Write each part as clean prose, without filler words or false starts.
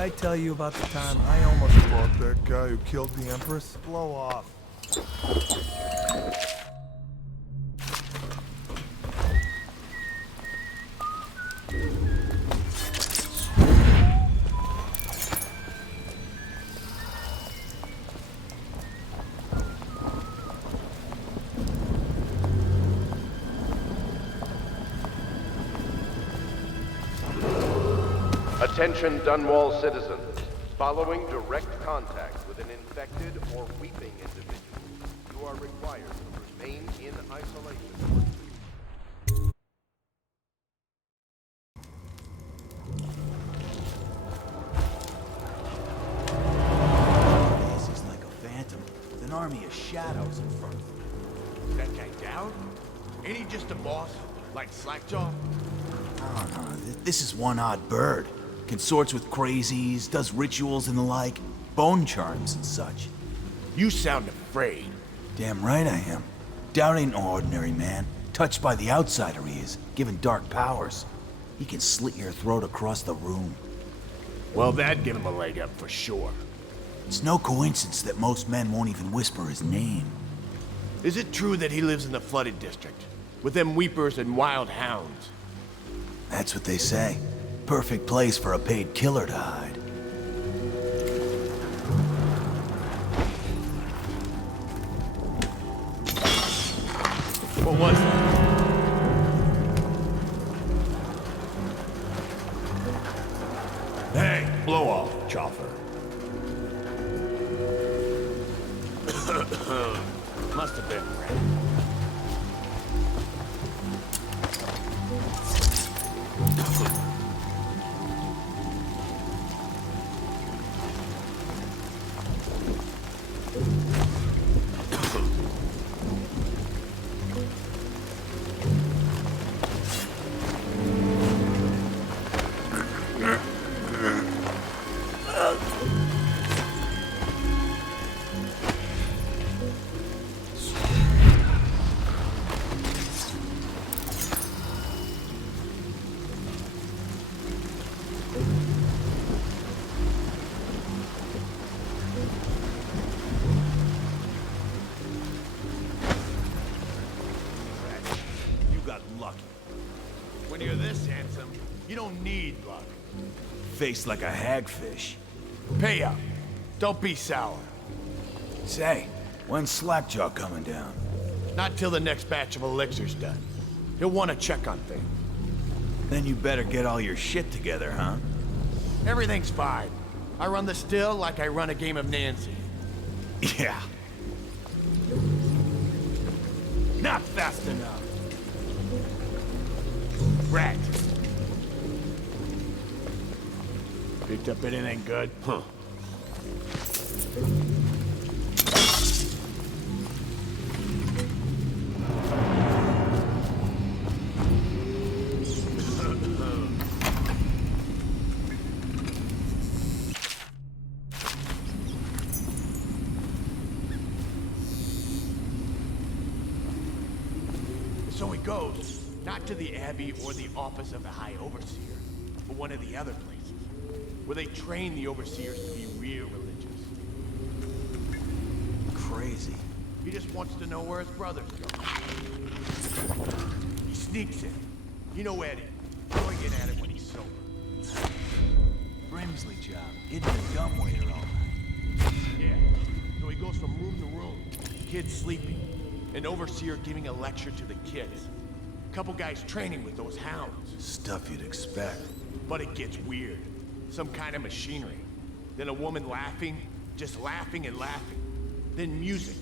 I tell you about the time I almost fought that guy who killed the Empress? Blow off. Attention Dunwall citizens. Following direct contact with an infected or weeping individual, you are required to remain in isolation for 2 This is like a phantom with an army of shadows in front of him. Is that guy down? Ain't he just a boss? Like Slackjaw? This is one odd bird. Consorts with crazies, does rituals and the like, bone charms and such. You sound afraid. Damn right I am. Doubt ain't no ordinary man. Touched by the outsider he is, given dark powers. He can slit your throat across the room. Well, that'd give him a leg up for sure. It's no coincidence that most men won't even whisper his name. Is it true that he lives in the flooded district? With them weepers and wild hounds? That's what they say. Perfect place for a paid killer to hide. What was that? Hey, blow off, Chopper. Must have been Red. When you're this handsome, you don't need luck. Face like a hagfish. Pay up. Don't be sour. Say, when's Slackjaw coming down? Not till the next batch of elixirs done. He'll want to check on things. Then you better get all your shit together, huh? Everything's fine. I run the still like I run a game of Nancy. Yeah. Not fast enough. Rat. Picked up anything good? Huh. So it goes. Not to the Abbey or the office of the High Overseer, but one of the other places, where they train the Overseers to be real religious. Crazy. He just wants to know where his brothers go. He sneaks in. You know Eddie. Going in at it when he's sober. Brimsley job. Hidden a dumbwaiter all night. Yeah. So he goes from room to room. Kids sleeping. An Overseer giving a lecture to the kids. Couple guys training with those hounds. Stuff you'd expect. But it gets weird. Some kind of machinery. Then a woman laughing, just laughing and laughing. Then music,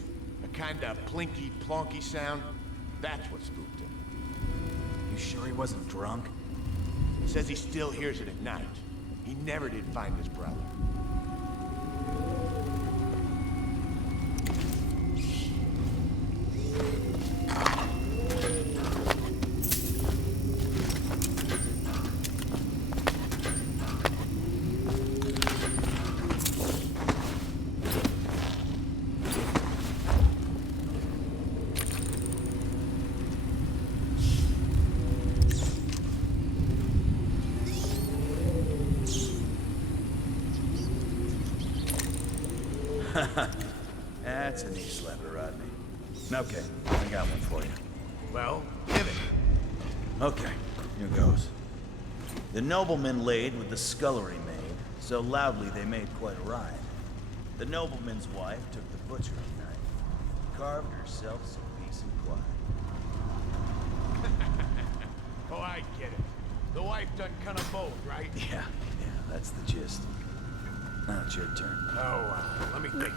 a kind of plinky, plonky sound. That's what spooked him. You sure he wasn't drunk? Says he still hears it at night. He never did find his brother. That's a knee slapper, Rodney. Okay, I got one for you. Well, give it. Okay, here goes. The nobleman laid with the scullery maid, so loudly they made quite a ride. The nobleman's wife took the butcher's knife, carved herself some peace and quiet. Oh, I get it. The wife done kind of both, right? Yeah, that's the gist. Now it's your turn. Oh, let me think.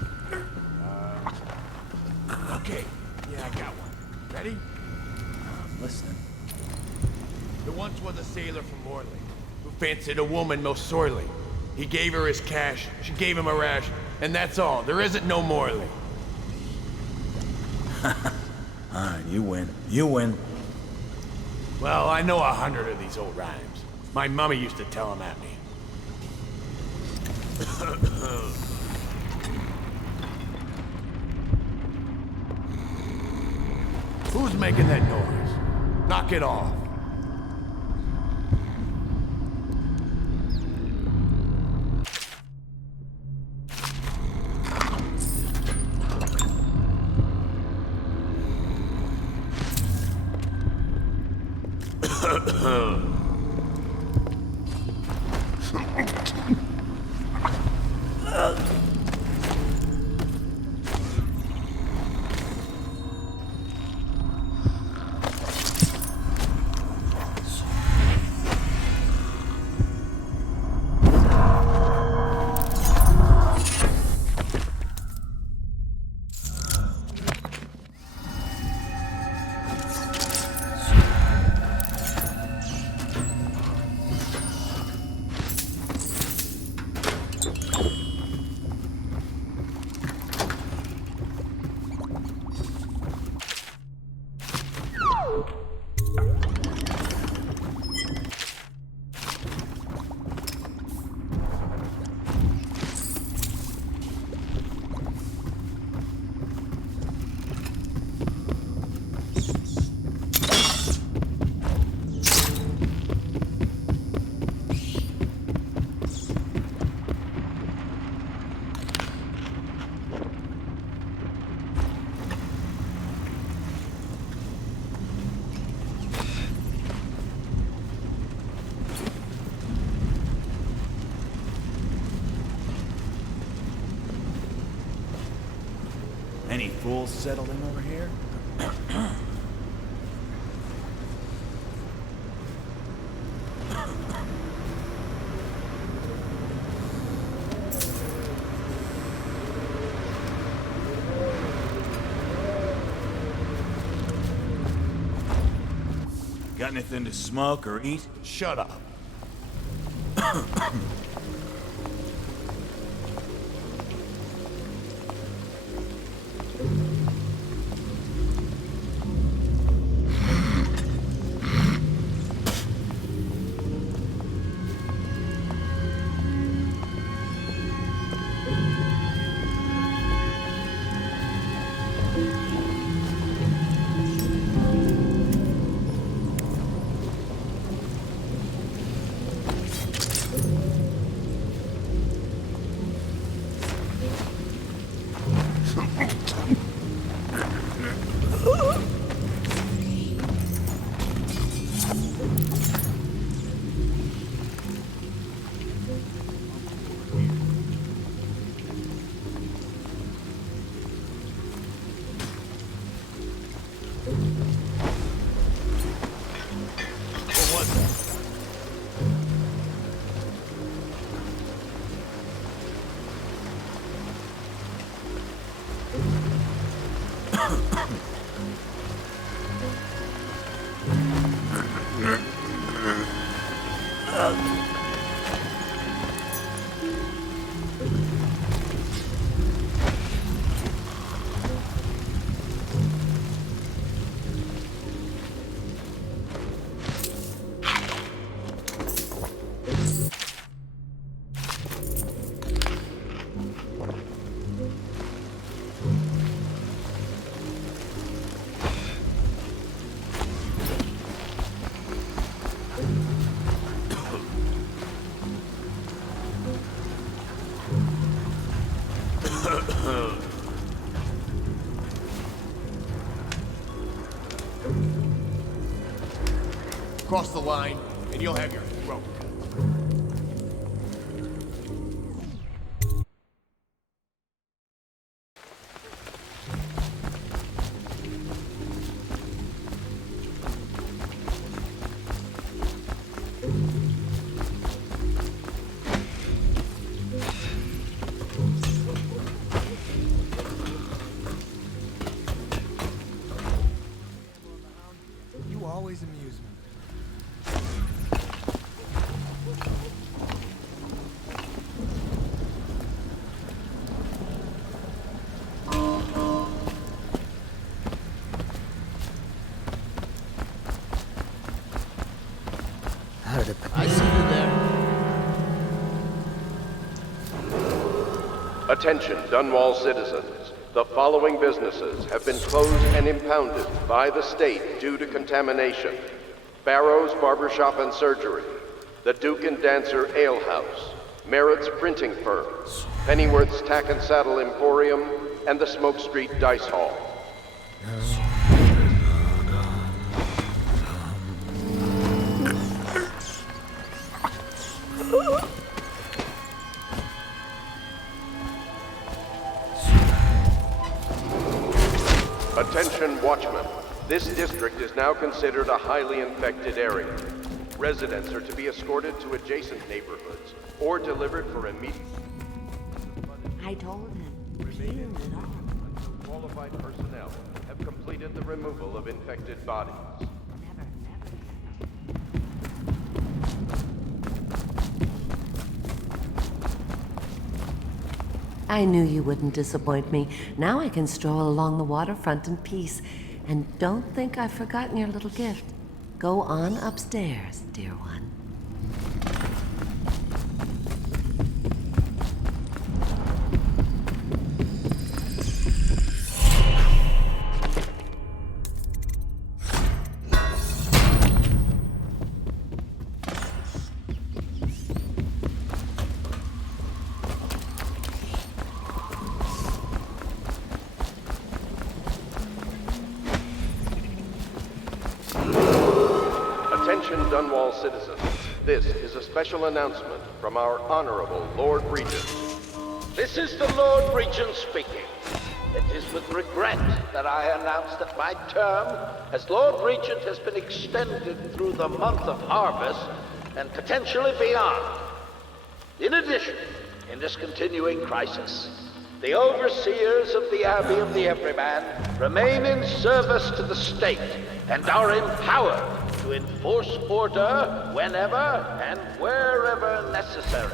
Okay. Yeah, I got one. Ready? I'm listening. There once was a sailor from Morley who fancied a woman most sorely. He gave her his cash, she gave him a ration, and that's all. There isn't no Morley. Alright, you win. You win. Well, I know 100 of these old rhymes. My mummy used to tell them at me. Who's making that noise? Knock it off. Any fools settled in over here? Got anything to smoke or eat? Shut up. Cross the line, and you'll have your throat cut. You always amuse me. I see you there. Attention, Dunwall citizens. The following businesses have been closed and impounded by the state due to contamination. Barrow's Barbershop and Surgery, the Duke and Dancer Ale House, Merritt's Printing Firm, Pennyworth's Tack and Saddle Emporium, and the Smoke Street Dice Hall. Attention, Watchmen. This district is now considered a highly infected area. Residents are to be escorted to adjacent neighborhoods or delivered for immediate... I told him. He knew it all. Until qualified personnel have completed the removal of infected bodies. Never. I knew you wouldn't disappoint me. Now I can stroll along the waterfront in peace. And don't think I've forgotten your little gift. Go on upstairs, dear one. Attention, Dunwall citizens. This is a special announcement from our Honorable Lord Regent. This is the Lord Regent speaking. It is with regret that I announce that my term as Lord Regent has been extended through the month of harvest and potentially beyond. In addition, in this continuing crisis, the overseers of the Abbey of the Everyman remain in service to the state and are empowered to enforce order whenever and wherever necessary.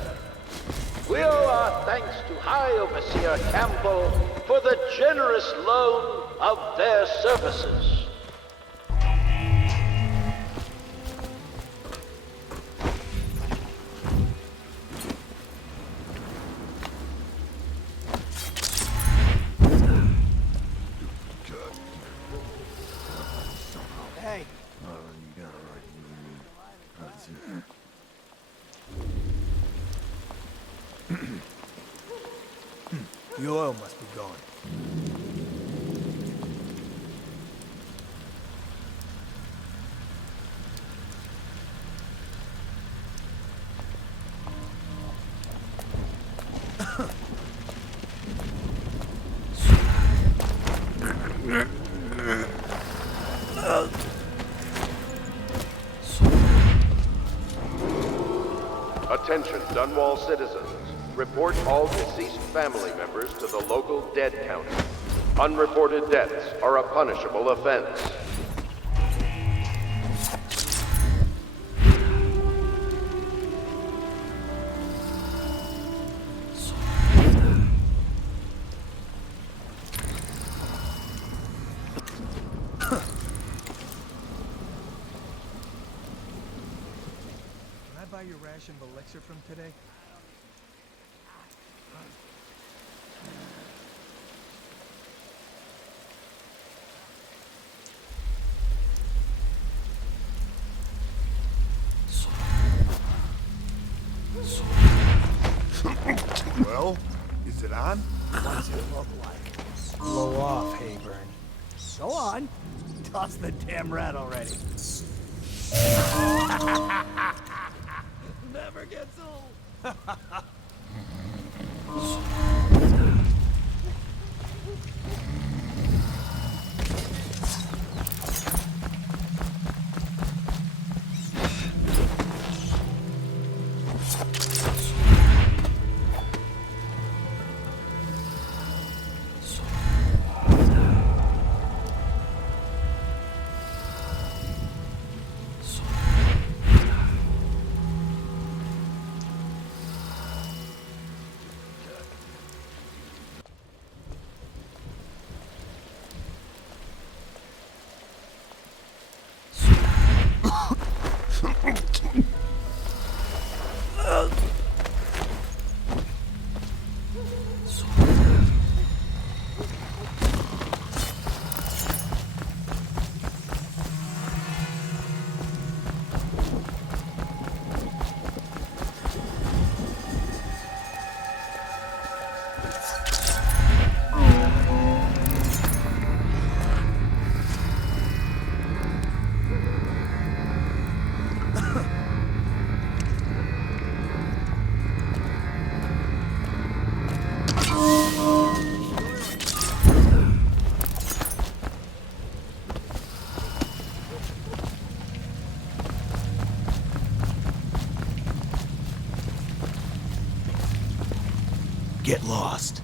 We owe our thanks to High Overseer Campbell for the generous loan of their services. Hey, the oil must be gone. Attention, Dunwall citizens. Report all deceased family members to the local dead counter. Unreported deaths are a punishable offense. Can I buy your ration of elixir from today? Well, is it on? What's it look like? Blow off, Hayburn. Go on. Toss the damn rat already. Never gets old. Get lost.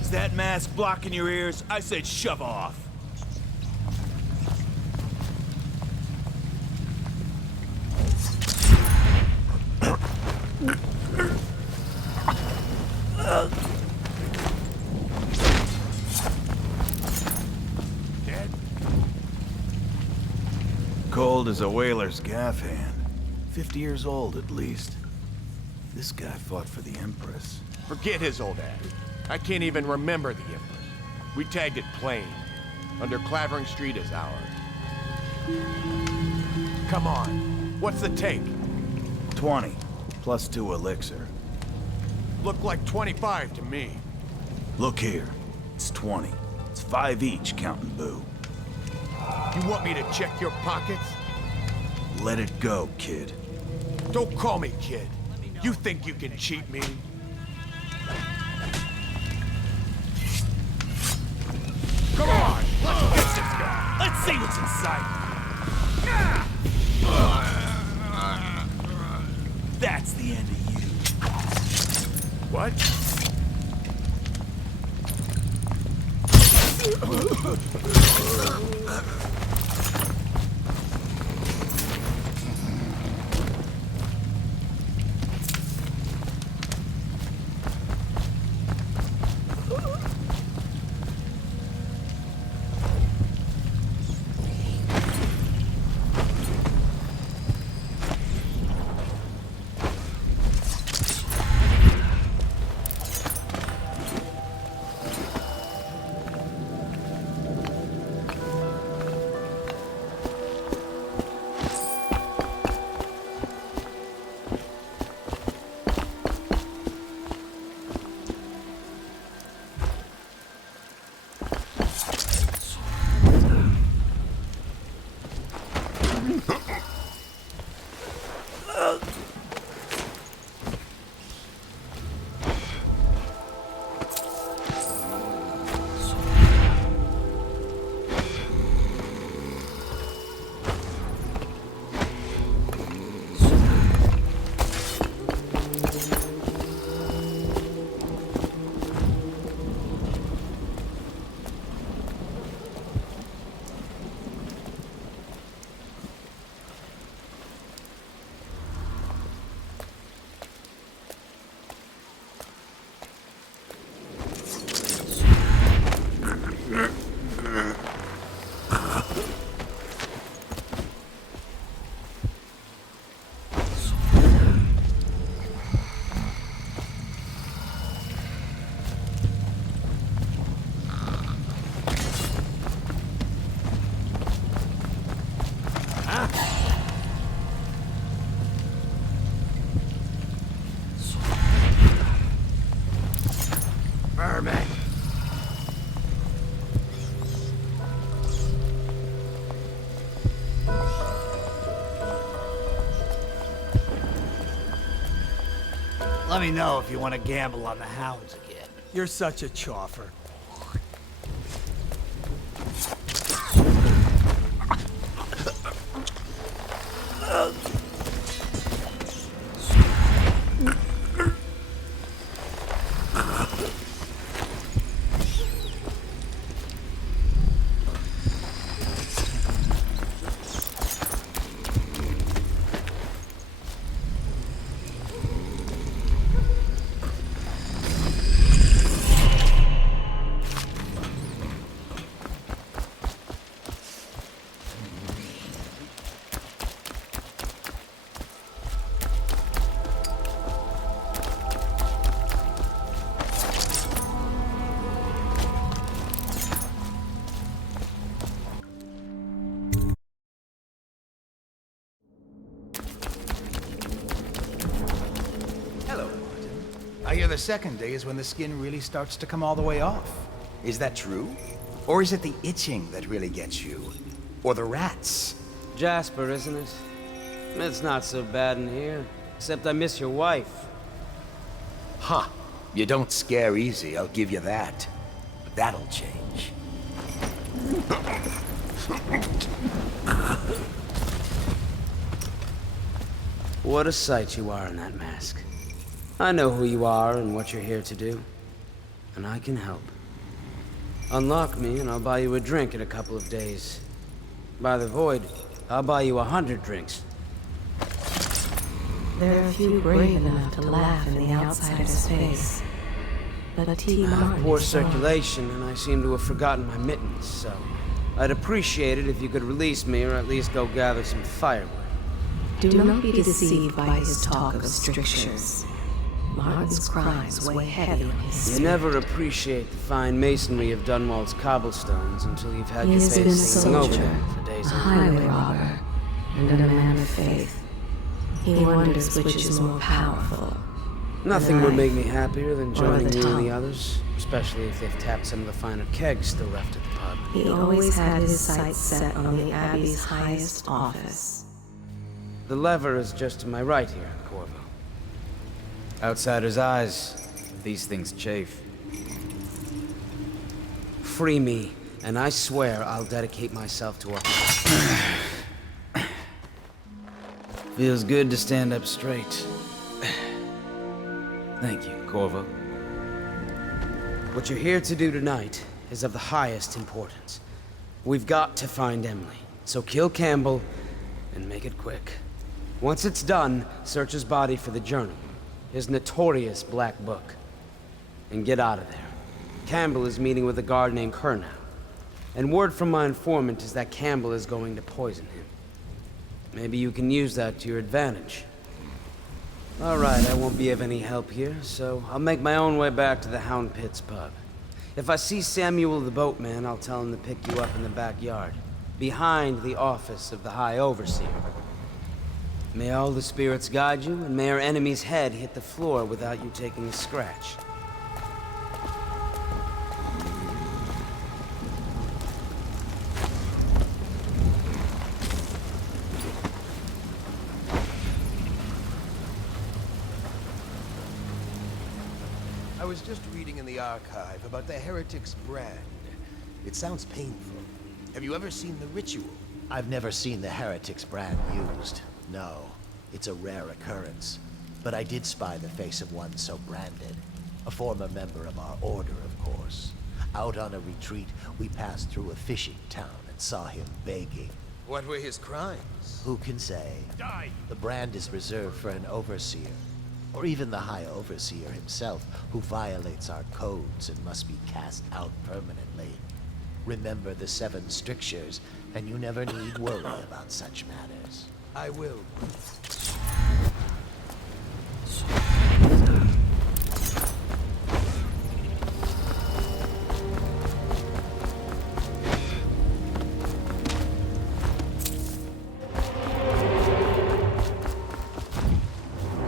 Is that mask blocking your ears? I said shove off. Dead? Cold as a whaler's gaff hand. 50 years old at least. This guy fought for the Empress. Forget his old ass. I can't even remember the Empress. We tagged it plain. Under Clavering Street is ours. Come on. What's the take? 20, plus 2 elixir. Looked like 25 to me. Look here. It's 20. It's 5 each, counting Boo. You want me to check your pockets? Let it go, kid. Don't call me kid. You think you can cheat me? Come on, let's get this guy. Let's see what's inside. That's the end of you. What? Let me know if you want to gamble on the hounds again. You're such a choffer. I hear the second day is when the skin really starts to come all the way off. Is that true? Or is it the itching that really gets you? Or the rats? Jasper, isn't it? It's not so bad in here. Except I miss your wife. Huh. You don't scare easy, I'll give you that. But that'll change. What a sight you are in that mask. I know who you are and what you're here to do. And I can help. Unlock me and I'll buy you a drink in a couple of days. By the void, I'll buy you 100 drinks. There are few brave enough to laugh in the outsider's face. But T. Martin Poor is strong. circulation, and I seem to have forgotten my mittens, so I'd appreciate it if you could release me or at least go gather some firewood. Do not be deceived by his talk of strictures. Martin's crimes weigh heavy on his You spirit. never appreciate the fine masonry of Dunwall's cobblestones until you've had He your has face been a singing over soldier, it for days a on highway end. robber, and a man of faith. He wonders which is more powerful. Nothing would life make me happier than or joining the you and tongue. the others, especially if they've tapped some of the finer kegs still left at the pub. He always had his sights set on the Abbey's highest office. The lever is just to my right here, Corvo. Outsider's eyes, these things chafe. Free me, and I swear I'll dedicate myself to a... Feels good to stand up straight. Thank you, Corvo. What you're here to do tonight is of the highest importance. We've got to find Emily, so kill Campbell and make it quick. Once it's done, search his body for the journal, his notorious black book, and get out of there. Campbell is meeting with a guard named Kernow, and word from my informant is that Campbell is going to poison him. Maybe you can use that to your advantage. All right, I won't be of any help here, so I'll make my own way back to the Hound Pits pub. If I see Samuel the boatman, I'll tell him to pick you up in the backyard, behind the office of the High Overseer. May all the spirits guide you, and may our enemy's head hit the floor without you taking a scratch. I was just reading in the archive about the Heretic's brand. It sounds painful. Have you ever seen the ritual? I've never seen the Heretic's brand used. No, it's a rare occurrence. But I did spy the face of one so branded. A former member of our order, of course. Out on a retreat, we passed through a fishing town and saw him begging. What were his crimes? Who can say? Die! The brand is reserved for an overseer. Or even the High Overseer himself, who violates our codes and must be cast out permanently. Remember the 7 strictures, and you never need worry about such matters. I will.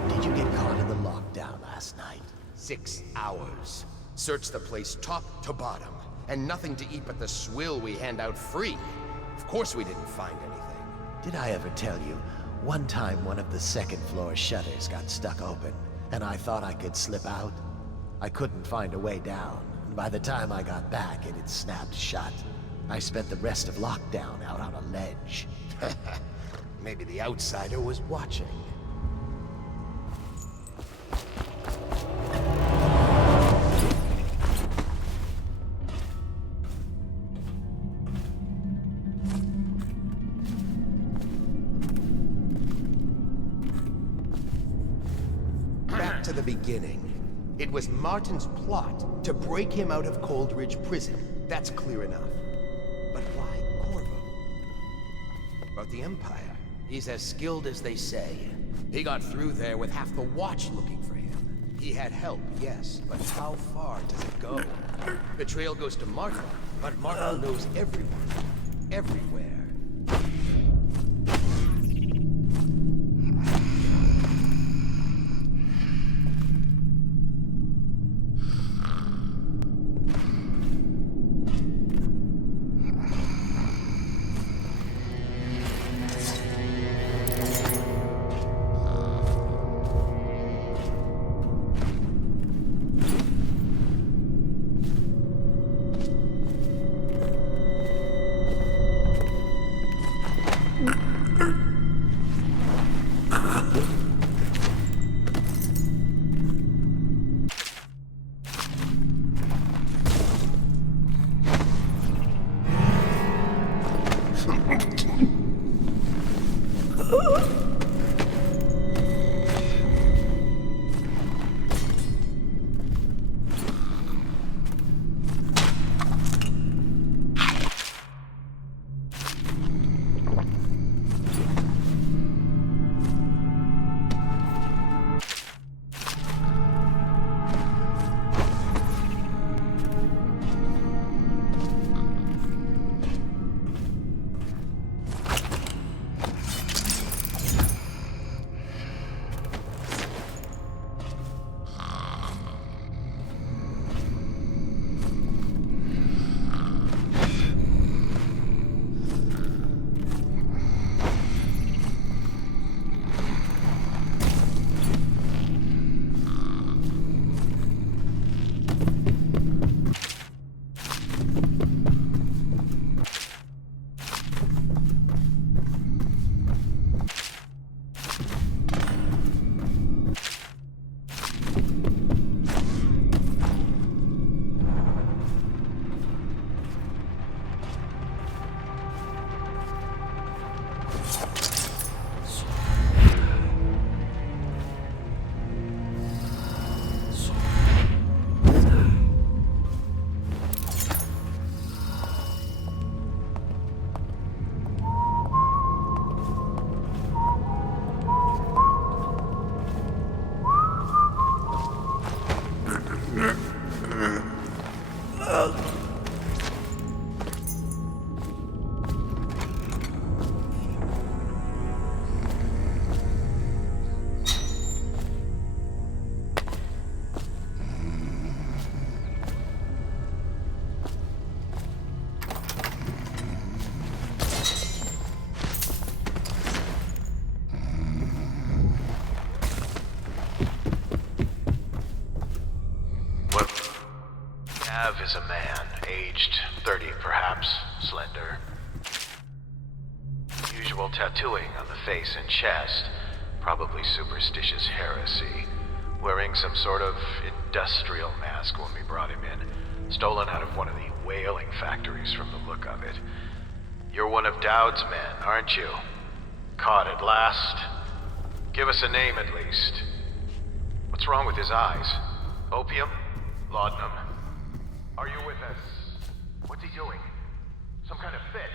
Did you get caught in the lockdown last night? 6 hours. Search the place top to bottom, and nothing to eat but the swill we hand out free. Of course we didn't find anything. Did I ever tell you, one time one of the second floor shutters got stuck open, and I thought I could slip out. I couldn't find a way down, and by the time I got back, it had snapped shut. I spent the rest of lockdown out on a ledge. Maybe the outsider was watching. Back to the beginning. It was Martin's plot to break him out of Coldridge Prison. That's clear enough. But why Corvo? About the Empire. He's as skilled as they say. He got through there with half the watch looking for him. He had help, yes, but how far does it go? The trail goes to Martin, but Martin knows everyone. Everywhere. Is a man, aged 30 perhaps, slender. Usual tattooing on the face and chest, probably superstitious heresy. Wearing some sort of industrial mask when we brought him in. Stolen out of one of the whaling factories from the look of it. You're one of Dowd's men, aren't you? Caught at last? Give us a name at least. What's wrong with his eyes? Opium? Laudanum? Are you with us? What's he doing? Some kind of fit?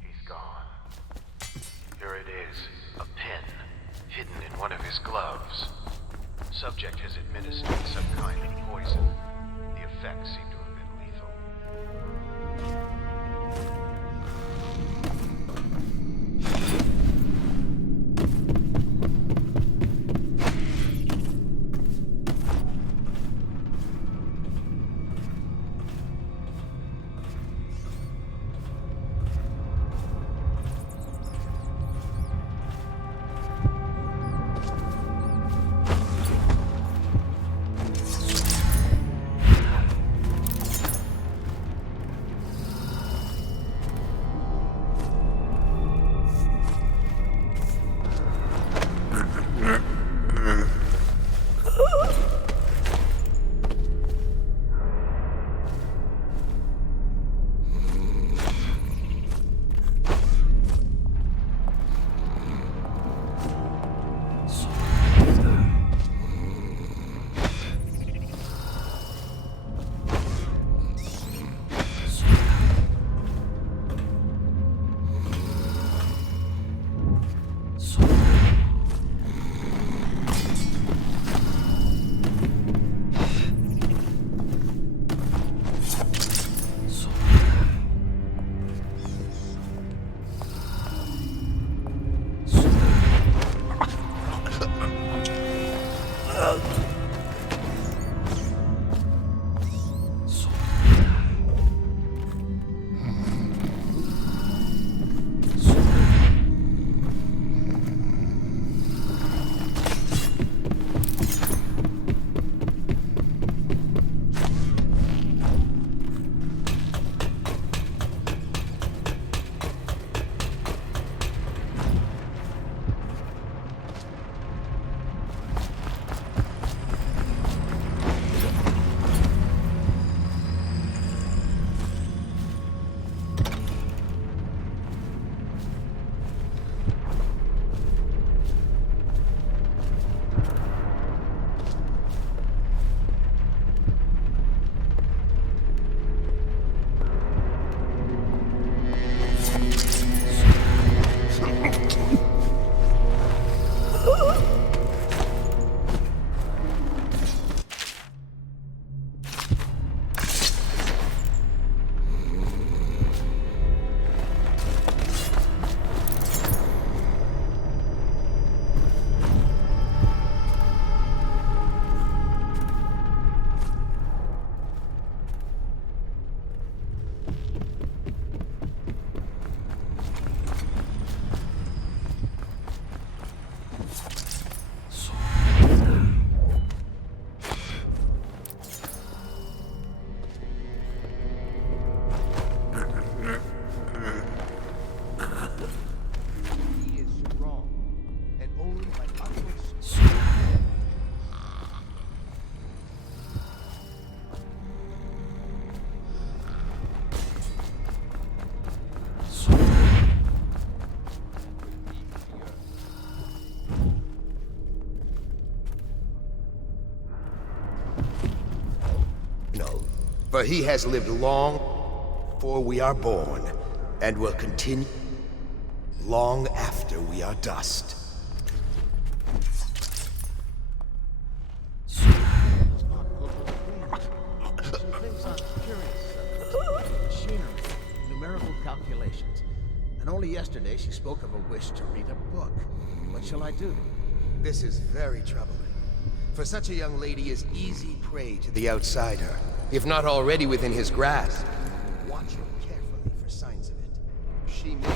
He's gone. Here it is. A pen. Hidden in one of his gloves. Subject has administered some kind of poison. The effects seem to have been lethal. For he has lived long before we are born, and will continue long after we are dust. Machinery, numerical calculations. And only yesterday she spoke of a wish to read a book. What shall I do? This is very troubling. For such a young lady is easy prey to the outsider, if not already within his grasp. Watch her carefully for signs of it. She may...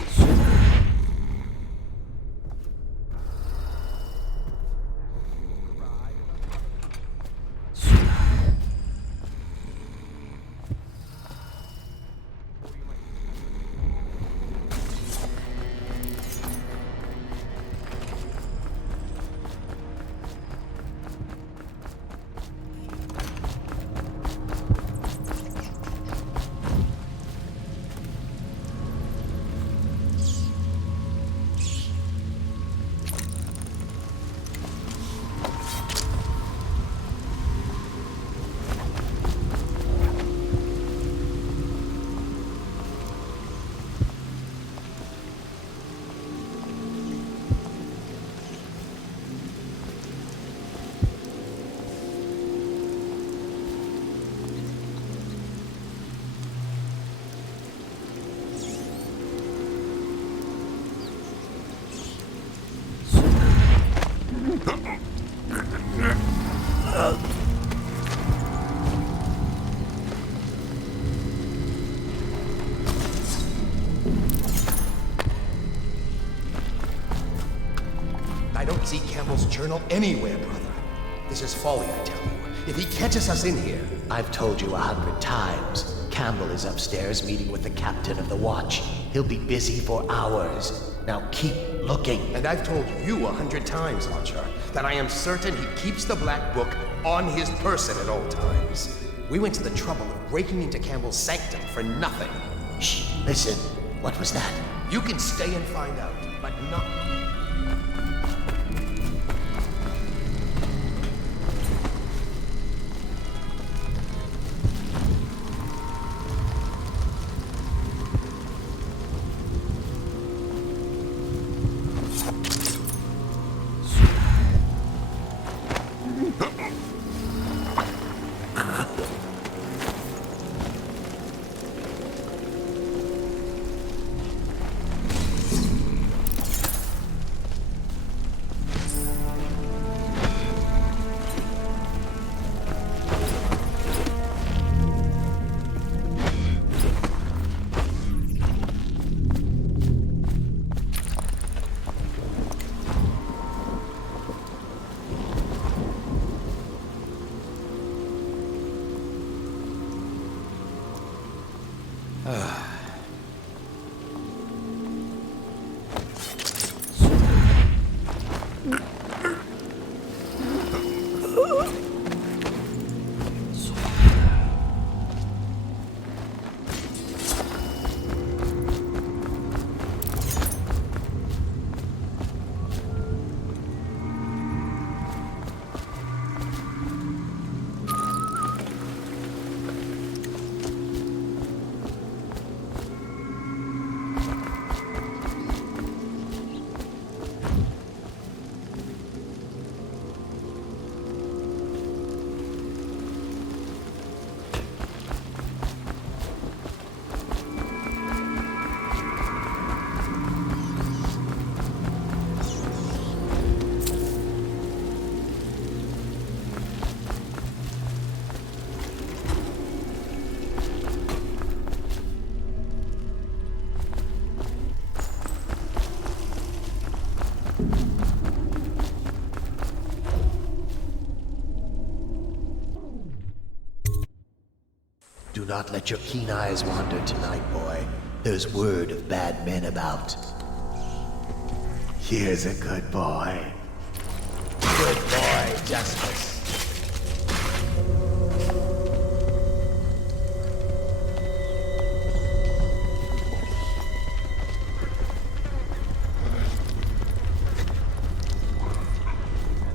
I don't see Campbell's journal anywhere, brother. This is folly, I tell you. If he catches us in here... I've told you 100 times. Campbell is upstairs meeting with the captain of the watch. He'll be busy for hours. Now keep looking. And I've told you 100 times, Archer, that I am certain he keeps the Black Book on his person at all times. We went to the trouble of breaking into Campbell's sanctum for nothing. Shh, listen. What was that? You can stay and find out, but not... Do not let your keen eyes wander tonight, boy. There's word of bad men about. Here's a good boy. Good boy, Justice.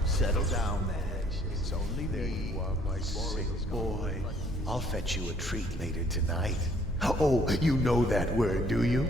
Settle down, man. It's only me. There you are, my sick boy. I'll fetch you a treat later tonight. Oh, you know that word, do you?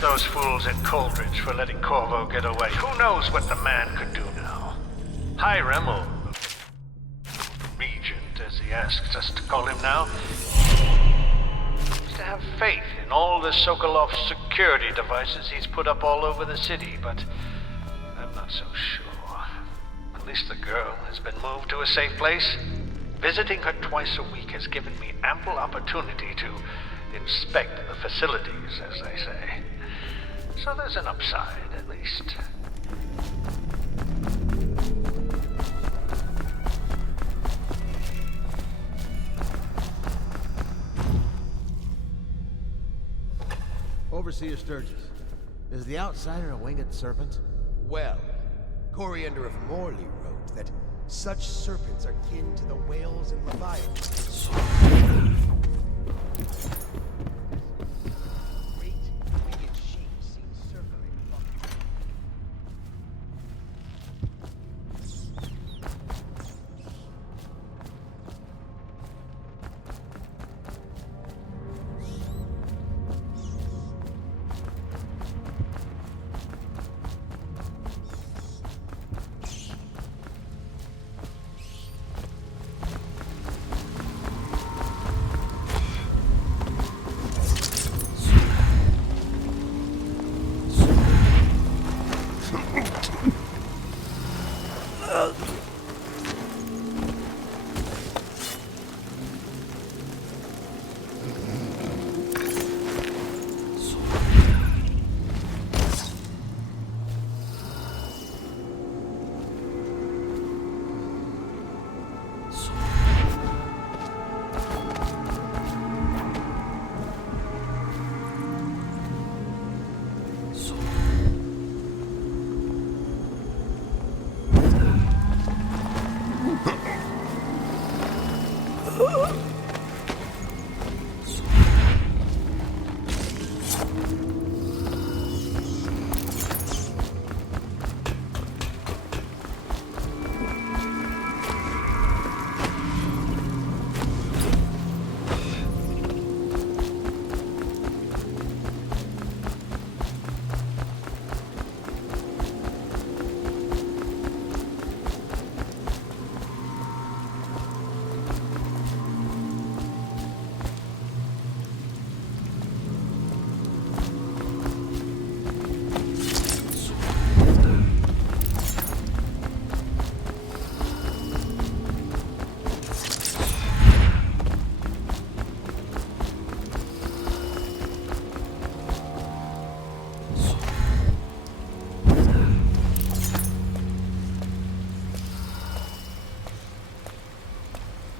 Those fools at Coldridge for letting Corvo get away. Who knows what the man could do now? Hiram, or Regent, as he asks us to call him now, is to have faith in all the Sokolov's security devices he's put up all over the city, but I'm not so sure. At least the girl has been moved to a safe place. Visiting her twice a week has given me ample opportunity to inspect the facilities, as they say. So there's an upside, at least. Overseer Sturgis, is the outsider a winged serpent? Well, Coriander of Morley wrote that such serpents are kin to the whales and leviathans. Great winged sheep seen circling above.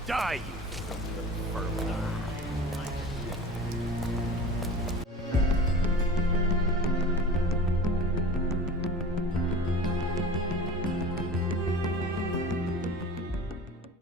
Die, you filthy furlough.